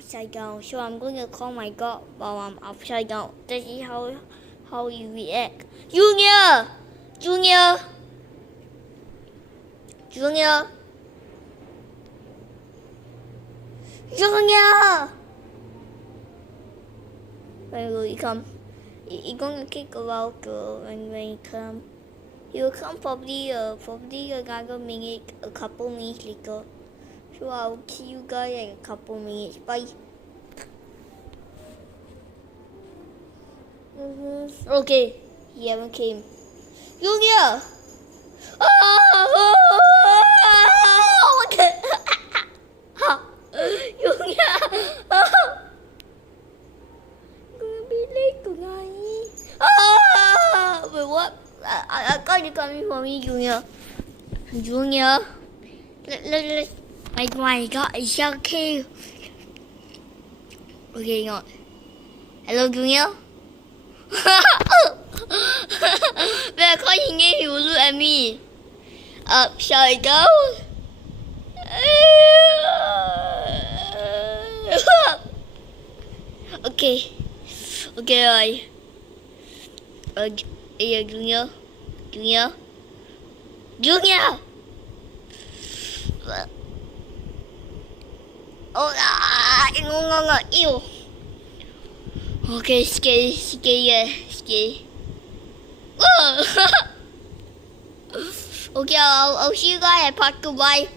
upside down. So I'm going to call my God while I'm upside down. This is how you react. Junior! Junior! Junior! Junior! When will he come? He's gonna kick a while when he come. He will come probably another minute, a couple minutes later. So I'll see you guys in a couple minutes. Bye. Okay, he haven't came. Junior! Junior! Gonna be late tonight. Wait, what? I got you coming for me, Junior. Junior, my God, it's okay. Okay, hang on. Hello, Junior. When I call his name, he will look at me. Upside down. Okay, yeah, Junior. Oh, no, ew. Okay, scary. Okay, I'll see you guys at part 2. Bye.